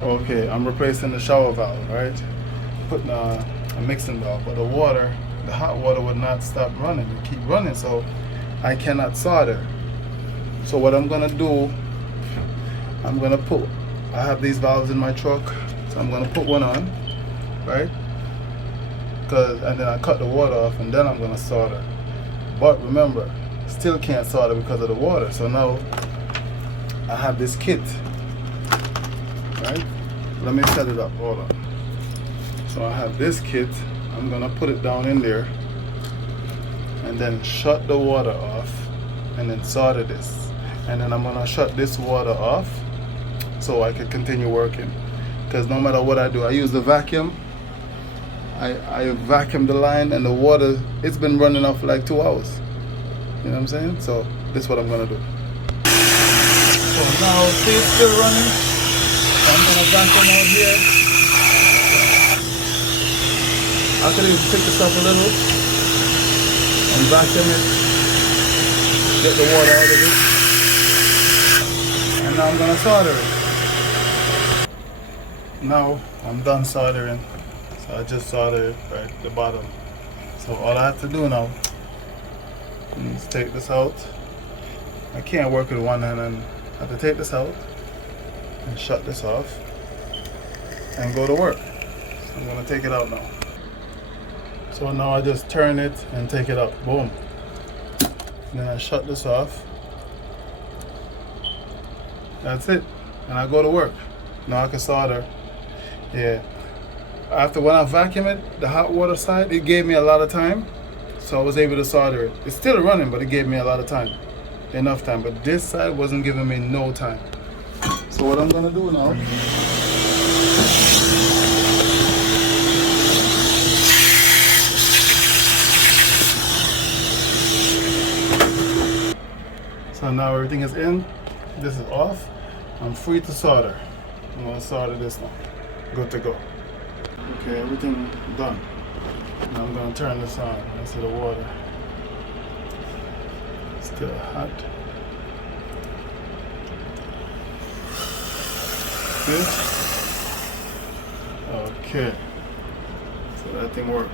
Okay, I'm replacing the shower valve, right? Putting a mixing valve, but the hot water would not stop running. It keep running, so I cannot solder. So what I'm gonna do, I have these valves in my truck, so I'm gonna put one on, right? And then I cut the water off, and then I'm gonna solder. But remember, still can't solder because of the water. So now I have this kit, right? Let me set it up, hold on. So I have this kit, I'm gonna put it down in there and then shut the water off and then solder this. And then I'm gonna shut this water off so I can continue working. Because no matter what I do, I use the vacuum. I vacuum the line and the water, it's been running off for like 2 hours. You know what I'm saying? So this is what I'm gonna do. So now see it's still running. I'm gonna vacuum out here. I could even pick this up a little and vacuum it, get the water out of it. And now I'm gonna solder it. Now I'm done soldering. So I just soldered right at the bottom. So all I have to do now is take this out. I can't work with one hand, and I have to take this out and shut this off and go to work. So I'm gonna take it out now. So now I just turn it and take it out. Boom. And then I shut this off. That's it. And I go to work. Now I can solder. Yeah. After when I vacuum it, the hot water side, it gave me a lot of time. So I was able to solder it. It's still running, but it gave me a lot of time. Enough time. But this side wasn't giving me no time. So what I'm gonna do now, so now everything is in, this is off, I'm free to solder. I'm gonna solder this now, good to go. Okay, everything done. Now I'm gonna turn this on, I see the water. Still hot. Good. Okay, so that thing worked.